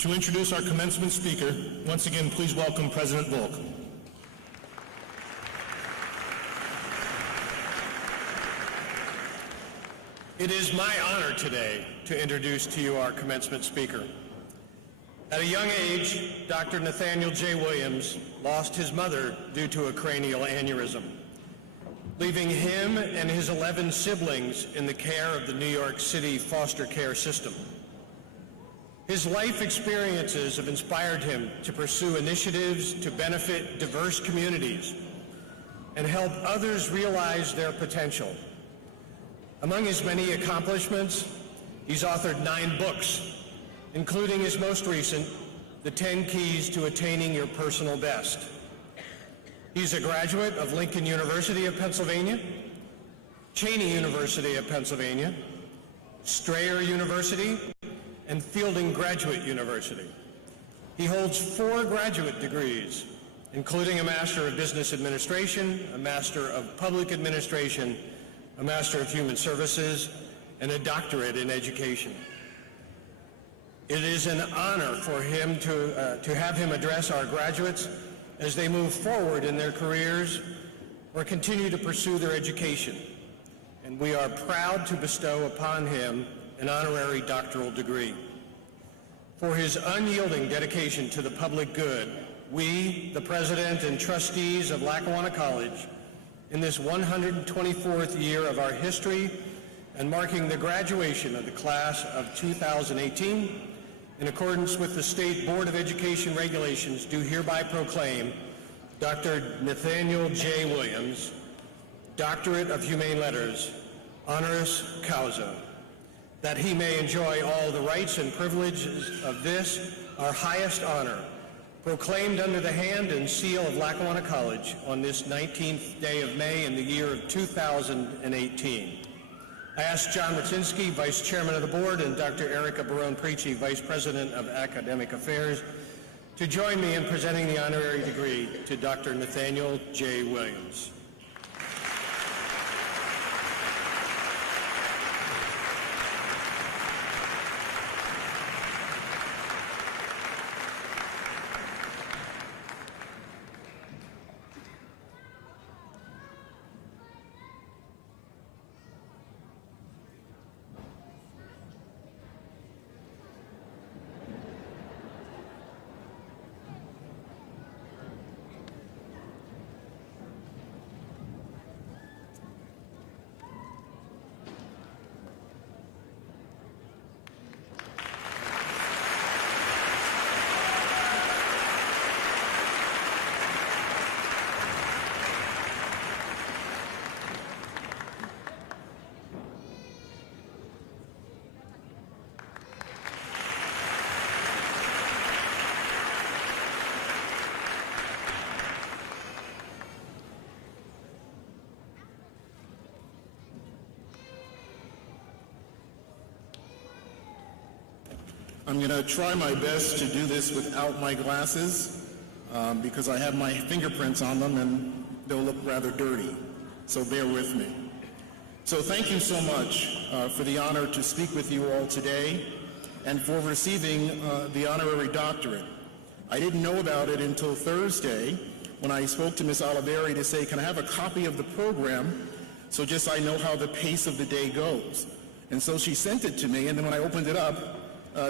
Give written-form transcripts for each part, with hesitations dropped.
To introduce our commencement speaker, once again, please welcome President Volk. It is my honor today to introduce to you our commencement speaker. At a young age, Dr. Nathaniel J. Williams lost his mother due to a cranial aneurysm, leaving him and his 11 siblings in the care of the New York City foster care system. His life experiences have inspired him to pursue initiatives to benefit diverse communities and help others realize their potential. Among his many accomplishments, he's authored 9 books, including his most recent, The 10 Keys to Attaining Your Personal Best. He's a graduate of Lincoln University of Pennsylvania, Cheyney University of Pennsylvania, Strayer University, and Fielding Graduate University. He holds 4 graduate degrees, including a Master of Business Administration, a Master of Public Administration, a Master of Human Services, and a Doctorate in Education. It is an honor for him to have him address our graduates as they move forward in their careers or continue to pursue their education. And we are proud to bestow upon him an honorary doctoral degree. For his unyielding dedication to the public good, we, the President and trustees of Lackawanna College, in this 124th year of our history and marking the graduation of the class of 2018, in accordance with the State Board of Education regulations, do hereby proclaim Dr. Nathaniel J. Williams, Doctorate of Humane Letters, honoris causa, that he may enjoy all the rights and privileges of this, our highest honor, proclaimed under the hand and seal of Lackawanna College on this 19th day of May in the year of 2018. I ask John Raczynski, Vice Chairman of the Board, and Dr. Erica Barone-Preachy, Vice President of Academic Affairs, to join me in presenting the honorary degree to Dr. Nathaniel J. Williams. I'm going to try my best to do this without my glasses because I have my fingerprints on them and they'll look rather dirty, so bear with me. So thank you so much for the honor to speak with you all today and for receiving the honorary doctorate. I didn't know about it until Thursday when I spoke to Ms. Oliveri to say, can I have a copy of the program so just I know how the pace of the day goes? And so she sent it to me, and then when I opened it up,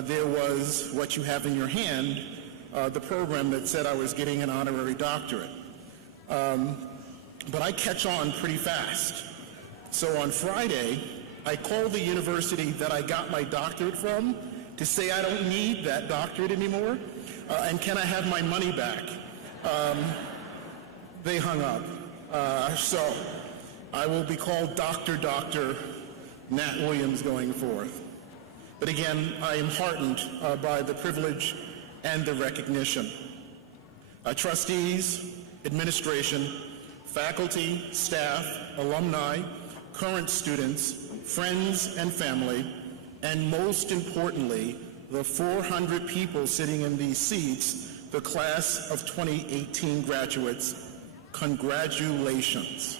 there was what you have in your hand, the program that said I was getting an honorary doctorate. But I catch on pretty fast. So on Friday, I called the university that I got my doctorate from to say I don't need that doctorate anymore, and can I have my money back? They hung up. So I will be called Dr. Nat Williams going forth. But again, I am heartened by the privilege and the recognition. Trustees, administration, faculty, staff, alumni, current students, friends and family, and most importantly, the 400 people sitting in these seats, the class of 2018 graduates, congratulations.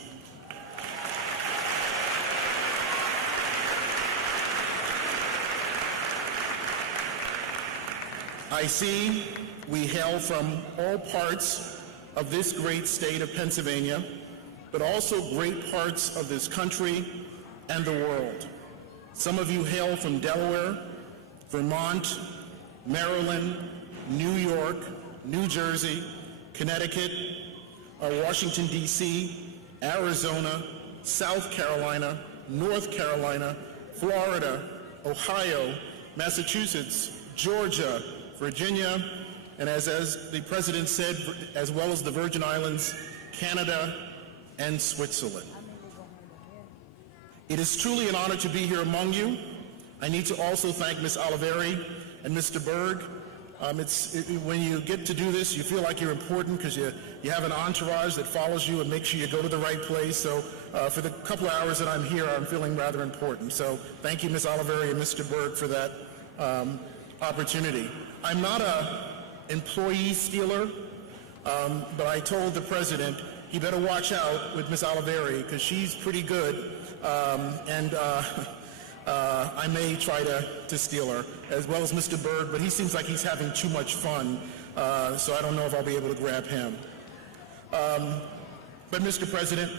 I see we hail from all parts of this great state of Pennsylvania, but also great parts of this country and the world. Some of you hail from Delaware, Vermont, Maryland, New York, New Jersey, Connecticut, Washington, D.C., Arizona, South Carolina, North Carolina, Florida, Ohio, Massachusetts, Georgia, Virginia, and as the President said, as well as the Virgin Islands, Canada, and Switzerland. It is truly an honor to be here among you. I need to also thank Ms. Oliveri and Mr. Berg. When you get to do this, you feel like you're important because you have an entourage that follows you and makes sure you go to the right place. So for the couple of hours that I'm here, I'm feeling rather important. So thank you, Ms. Oliveri and Mr. Berg, for that opportunity. I'm not an employee stealer, but I told the President he better watch out with Ms. Oliveri because she's pretty good, and I may try to steal her, as well as Mr. Berg, but he seems like he's having too much fun, so I don't know if I'll be able to grab him. But Mr. President,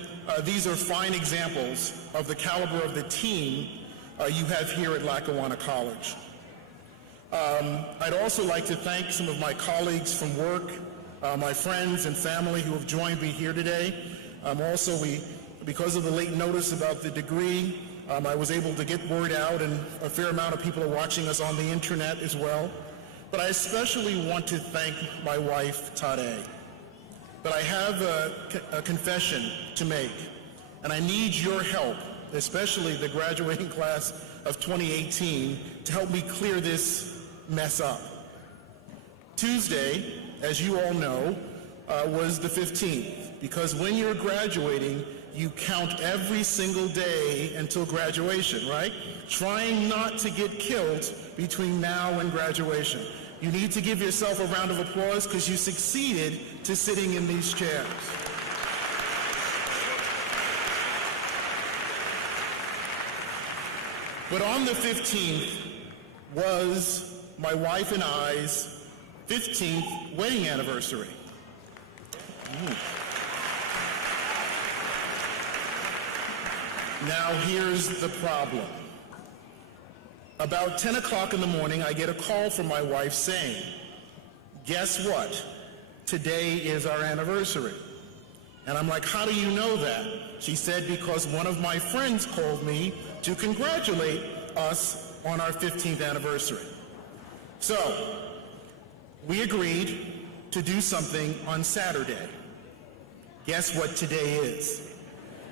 these are fine examples of the caliber of the team you have here at Lackawanna College. I'd also like to thank some of my colleagues from work, my friends and family who have joined me here today. Because of the late notice about the degree, I was able to get word out, and a fair amount of people are watching us on the internet as well. But I especially want to thank my wife, Tade. But I have a confession to make, and I need your help, especially the graduating class of 2018, to help me clear this mess up. Tuesday, as you all know, was the 15th, because when you're graduating, you count every single day until graduation, right? Trying not to get killed between now and graduation. You need to give yourself a round of applause because you succeeded to sitting in these chairs. But on the 15th was my wife and I's 15th wedding anniversary. Now here's the problem. About 10 o'clock in the morning, I get a call from my wife saying, guess what? Today is our anniversary. And I'm like, how do you know that? She said, because one of my friends called me to congratulate us on our 15th anniversary. So, we agreed to do something on Saturday. Guess what today is?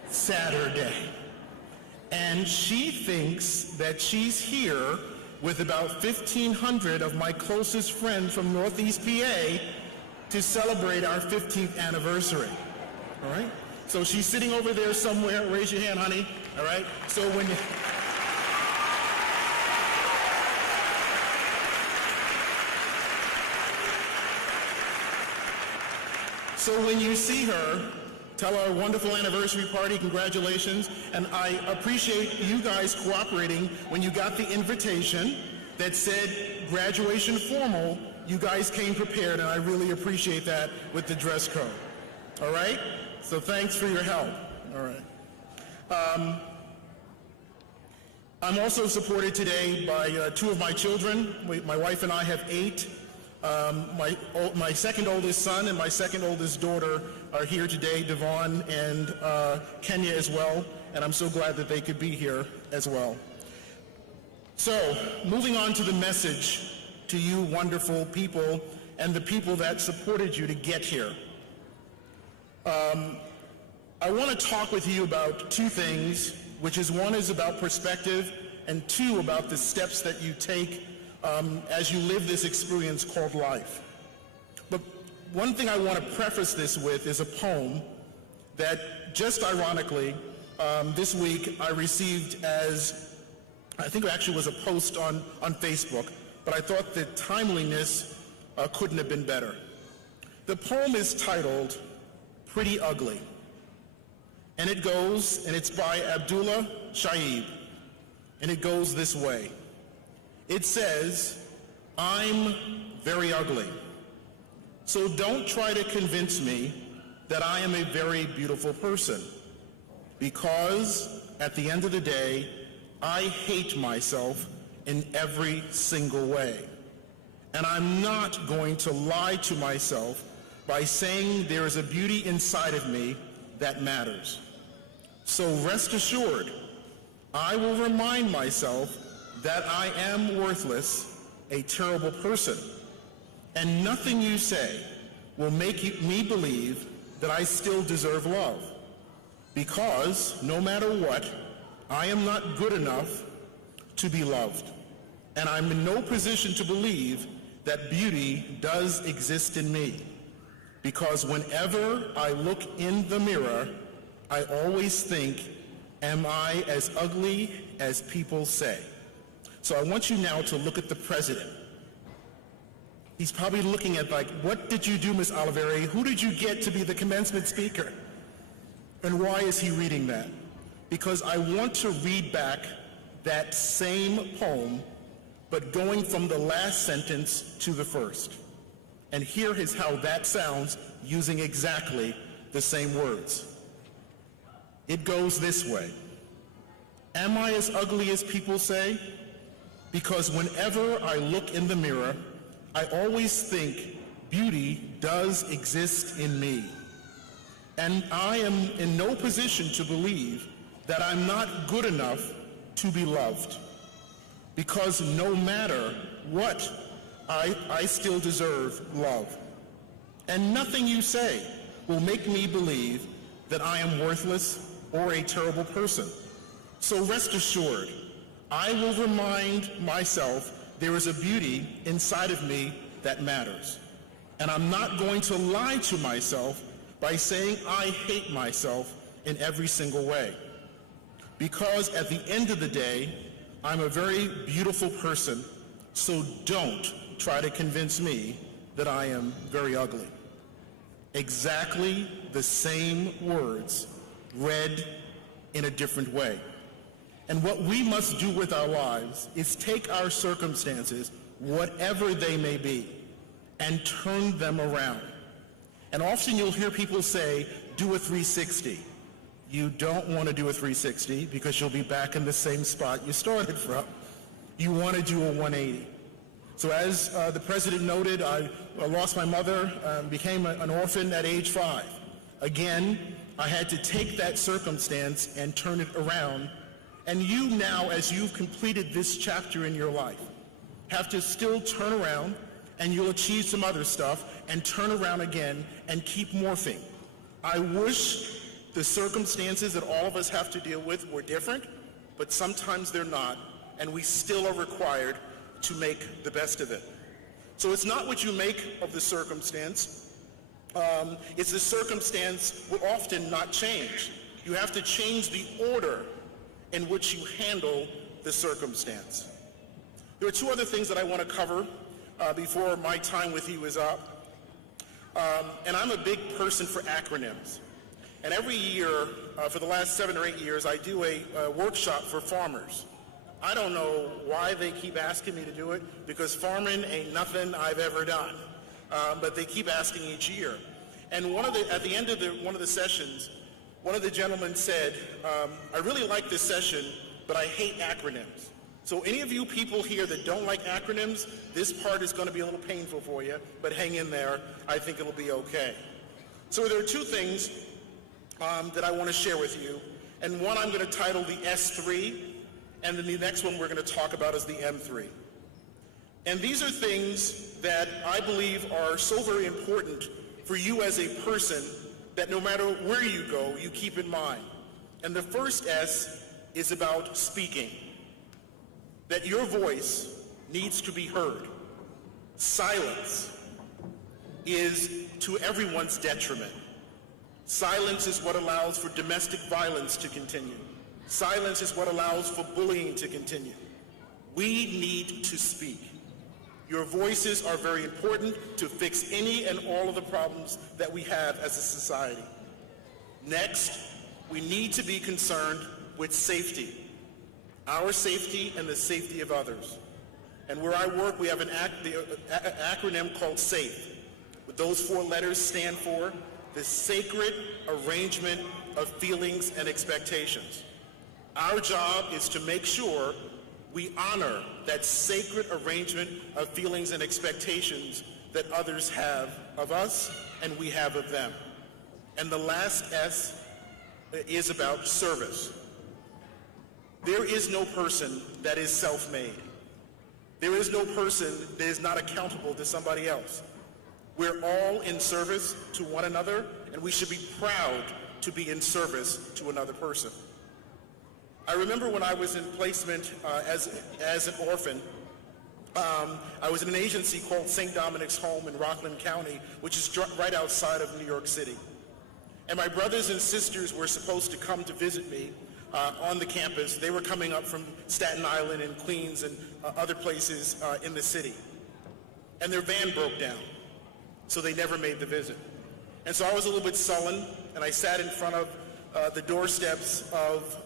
Saturday. And she thinks that she's here with about 1,500 of my closest friends from Northeast PA to celebrate our 15th anniversary. All right? So she's sitting over there somewhere. Raise your hand, honey. All right? So when you see her, tell her wonderful anniversary party, congratulations, and I appreciate you guys cooperating when you got the invitation that said graduation formal. You guys came prepared, and I really appreciate that with the dress code. All right? So thanks for your help. All right. I'm also supported today by two of my children. My wife and I have 8. My second oldest son and my second oldest daughter are here today, Devon and Kenya as well, and I'm so glad that they could be here as well. So, moving on to the message to you wonderful people and the people that supported you to get here. I want to talk with you about two things, which is one is about perspective and two about the steps that you take as you live this experience called life. But one thing I want to preface this with is a poem that, just ironically, this week I received as, I think it actually was a post on Facebook, but I thought the timeliness couldn't have been better. The poem is titled, Pretty Ugly. And it goes, and it's by Abdullah Shaib, and it goes this way. It says, I'm very ugly. So don't try to convince me that I am a very beautiful person, because at the end of the day, I hate myself in every single way. And I'm not going to lie to myself by saying there is a beauty inside of me that matters. So rest assured, I will remind myself that I am worthless, a terrible person, and nothing you say will make me believe that I still deserve love, because no matter what, I am not good enough to be loved, and I'm in no position to believe that beauty does exist in me, because whenever I look in the mirror, I always think, am I as ugly as people say? So I want you now to look at the president. He's probably looking at like, what did you do, Ms. Oliveri? Who did you get to be the commencement speaker? And why is he reading that? Because I want to read back that same poem, but going from the last sentence to the first. And here is how that sounds using exactly the same words. It goes this way. Am I as ugly as people say? Because whenever I look in the mirror, I always think beauty does exist in me. And I am in no position to believe that I'm not good enough to be loved. Because no matter what, I still deserve love. And nothing you say will make me believe that I am worthless or a terrible person. So rest assured, I will remind myself there is a beauty inside of me that matters. And I'm not going to lie to myself by saying I hate myself in every single way. Because at the end of the day, I'm a very beautiful person, so don't try to convince me that I am very ugly. Exactly the same words read in a different way. And what we must do with our lives is take our circumstances, whatever they may be, and turn them around. And often you'll hear people say, do a 360. You don't want to do a 360 because you'll be back in the same spot you started from. You want to do a 180. So as the president noted, I lost my mother, became an orphan at age 5. Again, I had to take that circumstance and turn it around. And you now, as you've completed this chapter in your life, have to still turn around, and you'll achieve some other stuff, and turn around again and keep morphing. I wish the circumstances that all of us have to deal with were different, but sometimes they're not, and we still are required to make the best of it. So it's not what you make of the circumstance, it's the circumstance will often not change. You have to change the order in which you handle the circumstance. There are two other things that I want to cover before my time with you is up. And I'm a big person for acronyms. And every year, for the last 7 or 8 years, I do a workshop for farmers. I don't know why they keep asking me to do it, because farming ain't nothing I've ever done. But they keep asking each year. And at the end of one of the sessions, one of the gentlemen said, I really like this session, but I hate acronyms. So any of you people here that don't like acronyms, this part is going to be a little painful for you, but hang in there. I think it'll be okay. So there are two things that I want to share with you. And one I'm going to title the S3, and then the next one we're going to talk about is the M3. And these are things that I believe are so very important for you as a person that no matter where you go, you keep in mind. And the first S is about speaking. That your voice needs to be heard. Silence is to everyone's detriment. Silence is what allows for domestic violence to continue. Silence is what allows for bullying to continue. We need to speak. Your voices are very important to fix any and all of the problems that we have as a society. Next, we need to be concerned with safety. Our safety and the safety of others. And where I work, we have an acronym called SAFE. What those 4 letters stand for, the Sacred Arrangement of Feelings and Expectations. Our job is to make sure we honor that sacred arrangement of feelings and expectations that others have of us and we have of them. And the last S is about service. There is no person that is self-made. There is no person that is not accountable to somebody else. We're all in service to one another, and we should be proud to be in service to another person. I remember when I was in placement as an orphan, I was in an agency called St. Dominic's Home in Rockland County, which is right outside of New York City. And my brothers and sisters were supposed to come to visit me on the campus. They were coming up from Staten Island and Queens and other places in the city. And their van broke down, so they never made the visit. And so I was a little bit sullen, and I sat in front of the doorsteps of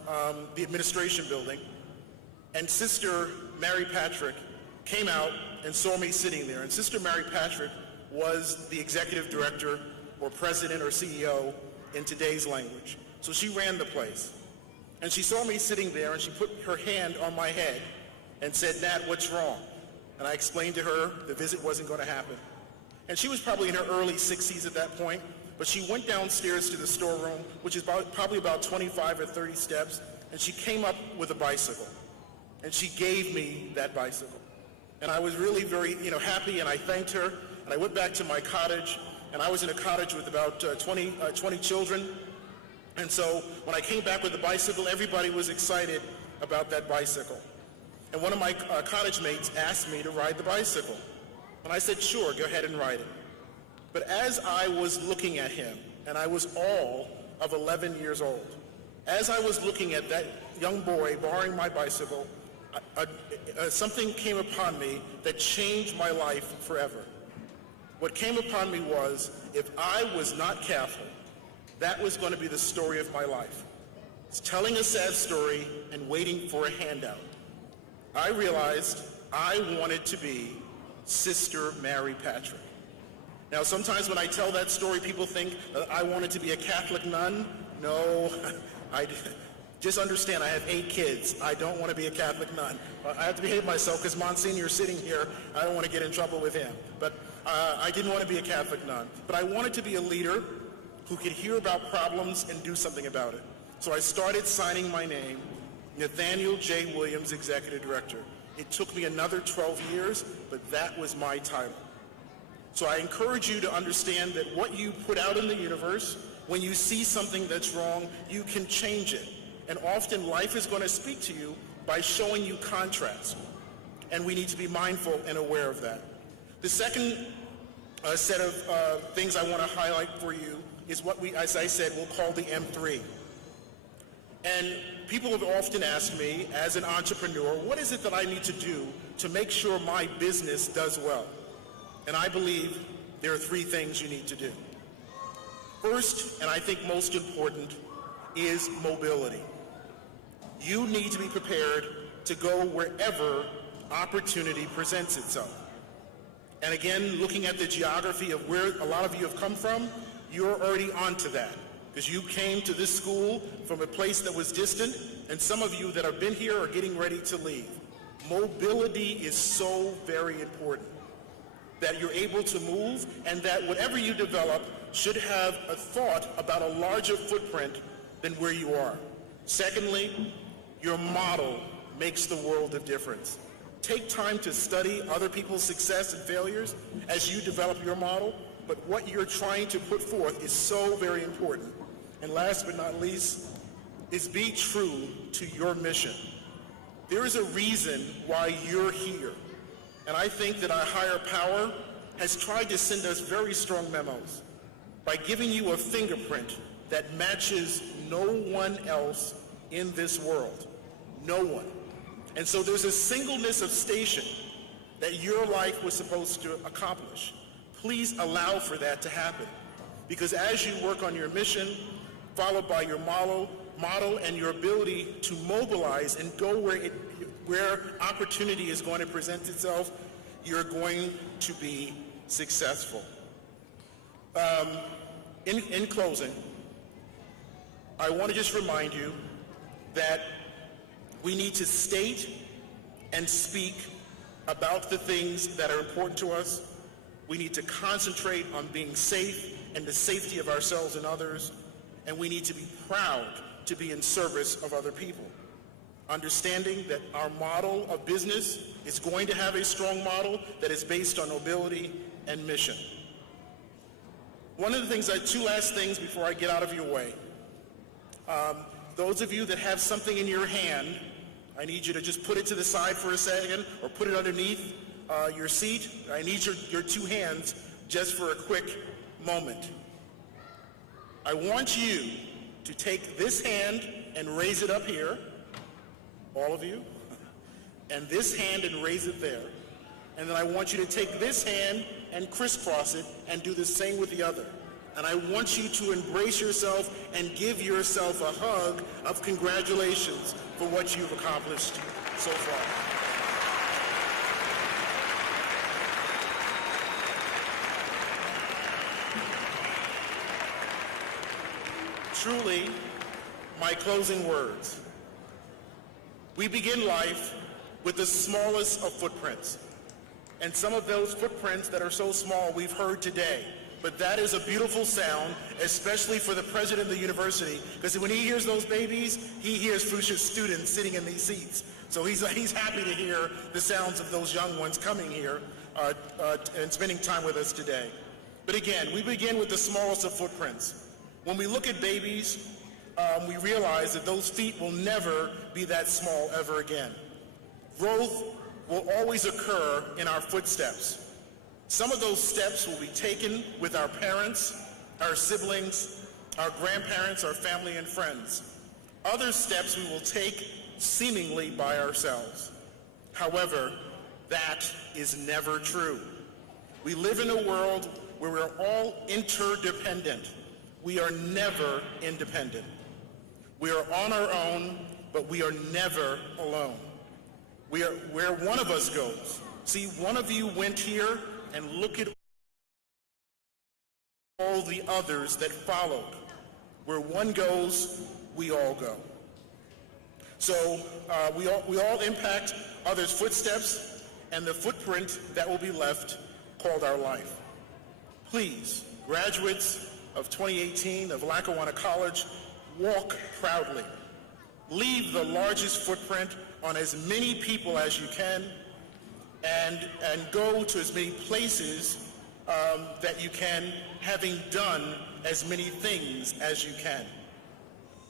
the administration building, and Sister Mary Patrick came out and saw me sitting there. And Sister Mary Patrick was the executive director or president or CEO in today's language. So she ran the place. And she saw me sitting there, and she put her hand on my head and said, "Nat, what's wrong?" And I explained to her the visit wasn't going to happen. And she was probably in her early 60s at that point, but she went downstairs to the storeroom, which is probably about 25 or 30 steps, and she came up with a bicycle. And she gave me that bicycle. And I was really very happy, and I thanked her. And I went back to my cottage, and I was in a cottage with about 20 children. And so when I came back with the bicycle, everybody was excited about that bicycle. And one of my cottage mates asked me to ride the bicycle. And I said, "Sure, go ahead and ride it." But as I was looking at him, and I was all of 11 years old, as I was looking at that young boy borrowing my bicycle, something came upon me that changed my life forever. What came upon me was, if I was not careful, that was going to be the story of my life. It's telling a sad story and waiting for a handout. I realized I wanted to be Sister Mary Patrick. Now, sometimes when I tell that story, people think that I wanted to be a Catholic nun. No, just understand, I have 8 kids. I don't want to be a Catholic nun. I have to behave myself because Monsignor's sitting here. I don't want to get in trouble with him. But I didn't want to be a Catholic nun. But I wanted to be a leader who could hear about problems and do something about it. So I started signing my name, Nathaniel J. Williams, Executive Director. It took me another 12 years, but that was my title. So I encourage you to understand that what you put out in the universe, when you see something that's wrong, you can change it. And often life is going to speak to you by showing you contrast. And we need to be mindful and aware of that. The second set of things I want to highlight for you is what we, as I said, we'll call the M3. And people have often asked me, as an entrepreneur, what is it that I need to do to make sure my business does well? And I believe there are 3 things you need to do. First, and I think most important, is mobility. You need to be prepared to go wherever opportunity presents itself. And again, looking at the geography of where a lot of you have come from, you're already onto that, because you came to this school from a place that was distant, and some of you that have been here are getting ready to leave. Mobility is so very important, that you're able to move, and that whatever you develop should have a thought about a larger footprint than where you are. Secondly, your model makes the world of difference. Take time to study other people's success and failures as you develop your model, but what you're trying to put forth is so very important. And last but not least, is be true to your mission. There is a reason why you're here. And I think that our higher power has tried to send us very strong memos by giving you a fingerprint that matches no one else in this world. No one. And so there's a singleness of station that your life was supposed to accomplish. Please allow for that to happen. Because as you work on your mission, followed by your model and your ability to mobilize and go where opportunity is going to present itself, you're going to be successful. In closing, I want to just remind you that we need to state and speak about the things that are important to us. We need to concentrate on being safe and the safety of ourselves and others, and we need to be proud to be in service of other people. Understanding that our model of business is going to have a strong model that is based on nobility and mission. One of the things, two last things before I get out of your way. Those of you that have something in your hand, I need you to just put it to the side for a second or put it underneath your seat. I need your two hands just for a quick moment. I want you to take this hand and raise it up here, all of you, and this hand and raise it there. And then I want you to take this hand and crisscross it and do the same with the other. And I want you to embrace yourself and give yourself a hug of congratulations for what you've accomplished so far. Truly, my closing words. We begin life with the smallest of footprints. And some of those footprints that are so small we've heard today. But that is a beautiful sound, especially for the president of the university, because when he hears those babies, he hears future students sitting in these seats. So he's happy to hear the sounds of those young ones coming here and spending time with us today. But again, we begin with the smallest of footprints. When we look at babies, we realize that those feet will never be that small ever again. Growth will always occur in our footsteps. Some of those steps will be taken with our parents, our siblings, our grandparents, our family and friends. Other steps we will take seemingly by ourselves. However, that is never true. We live in a world where we're all interdependent. We are never independent. We are on our own, but we are never alone. We are where one of us goes. See, one of you went here and look at all the others that followed. Where one goes, we all go. So we all impact others' footsteps and the footprint that will be left called our life. Please, graduates of 2018 of Lackawanna College, walk proudly. Leave the largest footprint on as many people as you can and go to as many places that you can, having done as many things as you can.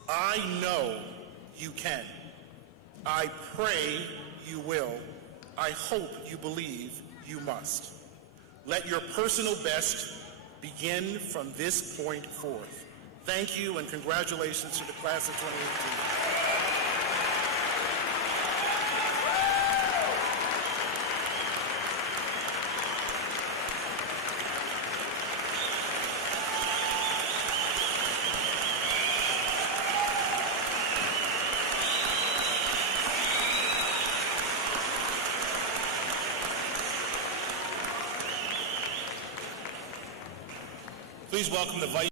I know you can. I pray you will. I hope you believe you must. Let your personal best begin from this point forth. Thank you and congratulations to the class of 2018. Please welcome the Vice